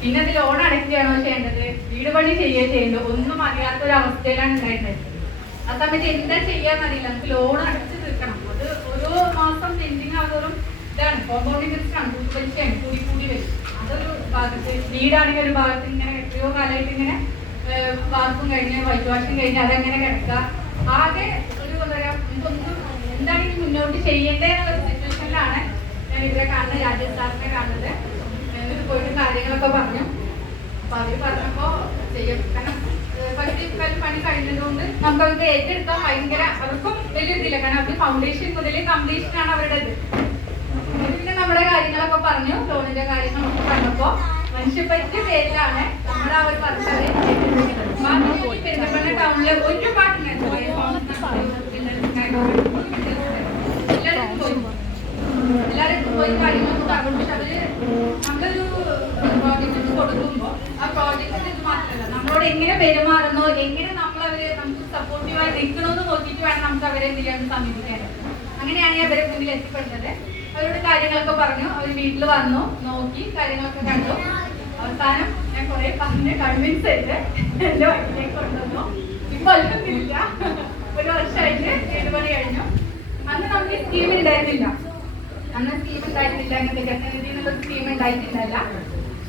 പിന്നെ അത് ലോൺ അടയ്ക്കുകയാണോ ചെയ്യേണ്ടത്, വീട് പണി ചെയ്യേണ്ടത്, ഒന്നും അറിയാത്തൊരവസ്ഥയിലാണ് ഉണ്ടായിരുന്നത്. ആ സമയത്ത് എന്താ ചെയ്യാന്നറിയില്ല. നമുക്ക് ലോൺ അടച്ചു തീർക്കണം. അത് ഓരോ മാസം പെൻഡിങ് ആകുന്നതും ഇതാണ്, കോമ്പൗണ്ടിങ് ഇൻട്രസ്റ്റ് ആണ്, കൂട്ടുപലിശയാണ്, കൂടി വരും. അതൊരു ഭാഗത്ത്, വീടാണെങ്കിൽ ഒരു ഭാഗത്ത് ഇങ്ങനെ എത്രയോ കാലമായിട്ട് ഇങ്ങനെ വാർപ്പും കഴിഞ്ഞ് വൈറ്റ് വാഷും കഴിഞ്ഞ് അതങ്ങനെ കിടക്കുക. ആകെ ഒരു എന്താ പറയുക, നമുക്കൊന്നും എന്താണ് ഇനി മുന്നോട്ട് ചെയ്യേണ്ടതെന്നുള്ള സിറ്റുവേഷനിലാണ് ഞാൻ ഇവരെ കാണുന്നത്, രാജേഷ് സാറിനെ കാണുന്നത്. എന്നിട്ട് പോയിട്ട് കാര്യങ്ങളൊക്കെ പറഞ്ഞു. അപ്പൊ അവര് പറഞ്ഞപ്പോ ചെയ്യും, കാരണം പണി കഴിഞ്ഞതുകൊണ്ട് നമുക്കവർക്ക് ഏറ്റെടുക്കാൻ ഭയങ്കര, അവർക്കും വലിയ ഇതില്ല. കാരണം അവർ ഫൗണ്ടേഷൻ മുതൽ കംപ്ലീഷൻ ആണ് അവരുടേത്. പിന്നെ നമ്മുടെ കാര്യങ്ങളൊക്കെ പറഞ്ഞു, ലോണിന്റെ കാര്യങ്ങളൊക്കെ പറഞ്ഞപ്പോ മനുഷ്യപ്പറ്റ പേരിലാണ് നമ്മുടെ ആ ഒരു പറഞ്ഞത്. പെരുന്തൽമണ്ണ ടൗണിലെ ഒരുപാട് എല്ലാവരും പോയി കാര്യങ്ങളൊക്കെ പറഞ്ഞു. പക്ഷെ അവര് നമ്മളൊരു പ്രോജക്റ്റ് കൊടുക്കുമ്പോ ആ പ്രോജക്റ്റിന് ഇത് മാത്രമല്ല, നമ്മളോട് എങ്ങനെ പെരുമാറുന്നോ, എങ്ങനെ നമ്മളവര് നമുക്ക് സപ്പോർട്ടീവായി നിൽക്കണമെന്ന് നോക്കിയിട്ട് വേണം നമുക്ക് അവരെ എന്ത് ചെയ്യാൻ സമീപിക്കാൻ. അങ്ങനെയാണ് ഞാൻ അവരെ മുന്നിൽ എത്തിപ്പെടുന്നത്. അവരോട് കാര്യങ്ങളൊക്കെ പറഞ്ഞു. അവർ വീട്ടിൽ വന്നു, നോക്കി, കാര്യങ്ങളൊക്കെ കണ്ടു. അവസാനം ഞാൻ കുറെ പറഞ്ഞ് കൺവിൻസ് ചെയ്ത് എന്റെ വഴിയിലേക്ക് കൊണ്ടുവന്നു. ഇപ്പൊ അല്പത്തില്ല, ഒരു വർഷമായിട്ട് വീട് പണി കഴിഞ്ഞു. അന്ന് നമുക്ക് സ്കീം ഉണ്ടായിരുന്നില്ല. അങ്ങനത്തെ ഗസനിധിന്നുള്ള സ്കീം ഉണ്ടായിട്ടില്ല.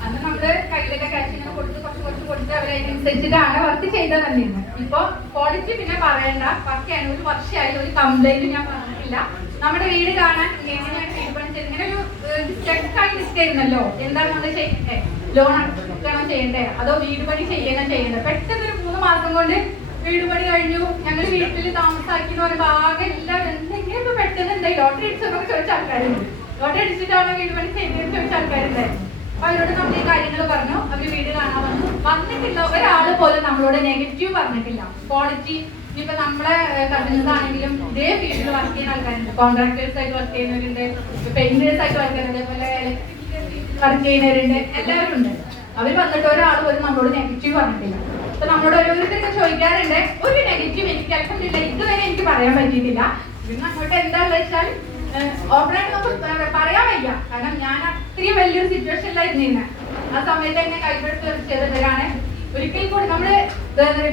അന്ന് നമ്മള് കയ്യിലൊക്കെ ക്യാഷ് ഇങ്ങനെ കൊടുത്ത് കുറച്ച് കൊടുത്ത് അവരനുസരിച്ചിട്ടാണ് വർക്ക് ചെയ്തത് തന്നെയാണ്. ഇപ്പൊ ക്വാളിറ്റി പിന്നെ പറയണ്ട, വർക്കാണ്. ഒരു വർഷമായി ഒരു കംപ്ലൈന്റ് ഞാൻ പറഞ്ഞിട്ടില്ല. നമ്മുടെ വീട് കാണാൻ എങ്ങനെയാണ് വീട് പണി ചെയ്ത് ഇങ്ങനെ ഒരു സ്റ്റെക്കായി നിൽക്കായിരുന്നല്ലോ. എന്താണ് നമ്മൾ ചെയ്യണ്ടേ, ലോൺ അടക്കണം ചെയ്യണ്ടേ, അതോ വീട് പണി ചെയ്യേണ്ടത്. പെട്ടെന്ന് ഒരു 3 മാസം കൊണ്ട് വീട് പണി കഴിഞ്ഞു. ഞങ്ങൾ വീട്ടിൽ താമസാക്കി എന്ന് പറയുമ്പോൾ ആകെ എല്ലാവരും എന്തെങ്കിലും പെട്ടെന്ന് എന്തായി ലോട്ടറി അടിച്ചൊക്കെ ചോദിച്ച ആൾക്കാരുണ്ട്. ലോട്ടറി അടിച്ചിട്ടാണോ വീട് പണി ചെയ്തതെന്ന് ചോദിച്ച ആൾക്കാരുണ്ടായിരുന്നു. അപ്പൊ അവരോട് നമ്മൾ ഈ കാര്യങ്ങൾ പറഞ്ഞു. അവര് വീട് കാണാൻ വന്നിട്ടില്ല. ഒരാള് പോലും നമ്മളോട് നെഗറ്റീവ് പറഞ്ഞിട്ടില്ല. ക്വാളിറ്റി ഇപ്പൊ നമ്മളെ കസിൻസാണെങ്കിലും ഇതേ ഫീൽഡിൽ വർക്ക് ചെയ്യുന്ന ആൾക്കാരുണ്ട്. കോൺട്രാക്ടേഴ്സ് ആയിട്ട് വർക്ക് ചെയ്യുന്നവരുണ്ട്, പെയിന്റേഴ്സ് ആയിട്ട് വർക്ക് ചെയ്യുന്നത്, അതേപോലെ വർക്ക് ചെയ്യുന്നവരുണ്ട്, എല്ലാവരും ഉണ്ട്. അവർ വന്നിട്ട് ഒരാൾ പോലും നമ്മളോട് നെഗറ്റീവ് പറഞ്ഞിട്ടില്ല. അപ്പൊ നമ്മളോട് ഓരോരുത്തർക്ക് ചോദിക്കാറുണ്ട്, ഒരു നെഗറ്റീവ് എനിക്ക് അൽഹംദുലില്ലാ ഇതുവരെ എനിക്ക് പറയാൻ പറ്റിയിട്ടില്ല. പിന്നെ അങ്ങോട്ട് എന്താണെന്ന് വെച്ചാൽ ഓപ്പണായിട്ട് നമുക്ക് പറയാൻ വയ്യ. കാരണം ഞാൻ അത്രയും വലിയൊരു സിറ്റുവേഷനിലായിരുന്നു. ആ സമയത്ത് എന്നെ കൈപിടിച്ച് തീർച്ചയായവരാണ്. ഒരിക്കൽ കൂടി നമ്മള്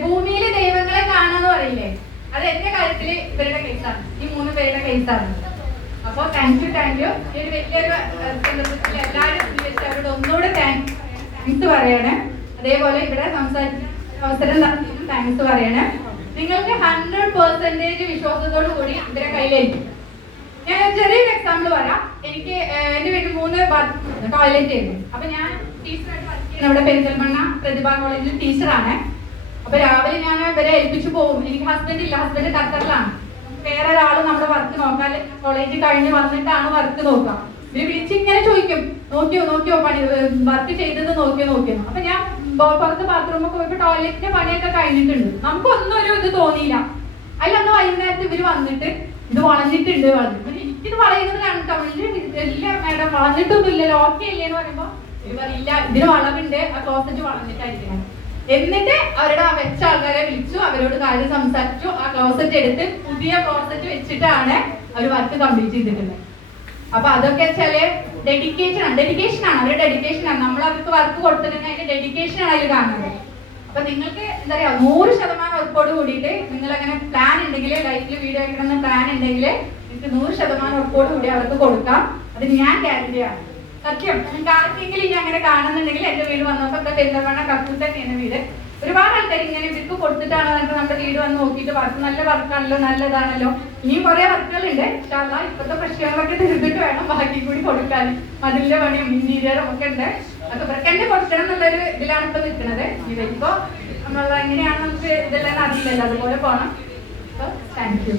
ഭൂമിയിലെ ദൈവങ്ങളെ കാണാന്ന് പറയില്ലേ, അത് എന്റെ കാര്യത്തില് ഇവരുടെ കേസാണ്. ഈ 3 പേരുടെ കേസാണ്. അപ്പൊ താങ്ക് യു. ഈ ഒരു വലിയൊരു സന്ദർഭത്തിൽ എല്ലാവരും അവരോട് ഒന്നുകൂടെ താങ്ക്സ് പറയണേ. അതേപോലെ ഇവിടെ സംസാരിച്ച അവസരം തന്നതിനും താങ്ക്സ് പറയണേ. നിങ്ങൾക്ക് 100% വിശ്വാസത്തോടു കൂടി ഇവരെ കയ്യിലേക്ക്. ഞാൻ ചെറിയൊരു എക്സാമ്പിൾ പറയാം. എനിക്ക് എന്റെ വീട്ടിൽ 3 ടോയ്ലറ്റ് ആയിരുന്നു. അപ്പൊ ഞാൻ ടീച്ചറായിട്ട് വർക്ക് ചെയ്യുന്ന ഇവിടെ പെരിന്തൽമണ്ണ പ്രതിഭ കോളേജിൽ ടീച്ചറാണ്. അപ്പൊ രാവിലെ ഞാൻ ഇവരെ ഏൽപ്പിച്ചു പോകും. എനിക്ക് ഹസ്ബൻഡ് ഇല്ല, ഹസ്ബൻഡ് ഖത്തറിലാണ്. വേറെ ഒരാൾ നമ്മുടെ വർക്ക് നോക്കാൻ കോളേജ് കഴിഞ്ഞ് വന്നിട്ടാണ് വർക്ക് നോക്കുക. ഇവര് വിളിച്ചിങ്ങനെ ചോദിക്കും, നോക്കിയോ പണി വർക്ക് ചെയ്തത് നോക്കിയോ. അപ്പൊ ഞാൻ പുറത്ത് ബാത്റൂമൊക്കെ പോയപ്പോ ടോയ്ലറ്റിന്റെ പണിയൊക്കെ കഴിഞ്ഞിട്ടുണ്ട്. നമുക്കൊന്നും ഒരു ഇത് തോന്നിയില്ല. അതിലന്ന് വൈകുന്നേരത്ത് ഇവര് വന്നിട്ട് ഇത് വളഞ്ഞിട്ടുണ്ട്. എനിക്കിത് വളയുന്നത് കണ്ടില്ല മാഡം, വളഞ്ഞിട്ടൊന്നും ഇല്ലല്ലോ, ഓക്കെ ഇല്ലേന്ന് പറയുമ്പോ ഇവര് പറയില്ല, ഇതിന് വളവുണ്ട്, ആ ക്ലോസറ്റ് വളഞ്ഞിട്ടായിരിക്കണം. എന്നിട്ട് അവരുടെ വെച്ച ആൾക്കാരെ വിളിച്ചു, അവരോട് കാര്യം സംസാരിച്ചു. ആ ക്ലോസറ്റ് എടുത്ത് പുതിയ ക്ലോസറ്റ് വെച്ചിട്ടാണ് അവർ വർക്ക് കംപ്ലീറ്റ് ചെയ്തിട്ടുള്ളത്. അപ്പൊ അതൊക്കെ വെച്ചാല് ഡെഡിക്കേഷനാണ് അവരുടെ ഡെഡിക്കേഷനാണ്. നമ്മൾ അവർക്ക് വർക്ക് കൊടുത്തിട്ടുണ്ടെങ്കിൽ അതിന്റെ ഡെഡിക്കേഷനാണ് അതിൽ കാണുന്നത്. അപ്പൊ നിങ്ങൾക്ക് എന്താ പറയാ 100% ഉറപ്പോട് കൂടിയിട്ട് നിങ്ങൾ അങ്ങനെ പ്ലാൻ ഉണ്ടെങ്കിൽ, ലൈഫിൽ വീഡിയോ വെക്കണമെന്ന് പ്ലാൻ ഉണ്ടെങ്കിൽ നിങ്ങൾക്ക് 100% ഉറപ്പോട് കൂടി അവർക്ക് കൊടുക്കാം. അത് ഞാൻ ഗ്യാരണ്ടിയാണ്, സത്യം. നിങ്ങൾക്ക് ആർക്കെങ്കിലും ഇനി അങ്ങനെ കാണുന്നുണ്ടെങ്കിൽ എന്റെ വീട് വന്നപ്പോ പെരിന്തൽമണ്ണ കക്കൂസ് തന്നെയാണ് വീട്. ഒരുപാട് ആൾക്കാർ ഇങ്ങനെ ഇവർക്ക് കൊടുത്തിട്ടാണ് നമ്മുടെ വീട് വന്ന് നോക്കിയിട്ട് വർക്ക് നല്ല വർക്കാണല്ലോ, നല്ലതാണല്ലോ. ഇനിയും കുറെ വർക്കുകളുണ്ട്. ഇപ്പോഴത്തെ പ്രശ്നങ്ങളൊക്കെ തീർത്തിട്ട് വേണം ബാക്കി കൂടി കൊടുക്കാൻ. മതിലിന്റെ പണിയും ഇന്റീരിയറും ഒക്കെ ഉണ്ട്. അതൊക്കെ ഇവർക്ക് തന്നെ കൊടുക്കണം എന്നുള്ളൊരു ഇതിലാണ് ഇപ്പൊ നിൽക്കുന്നത്. ഇവരിപ്പോ നമ്മൾ എങ്ങനെയാണ് നമുക്ക് ഇതെല്ലാം അറിയില്ലല്ലോ, അതുപോലെ പോണം. Thank you.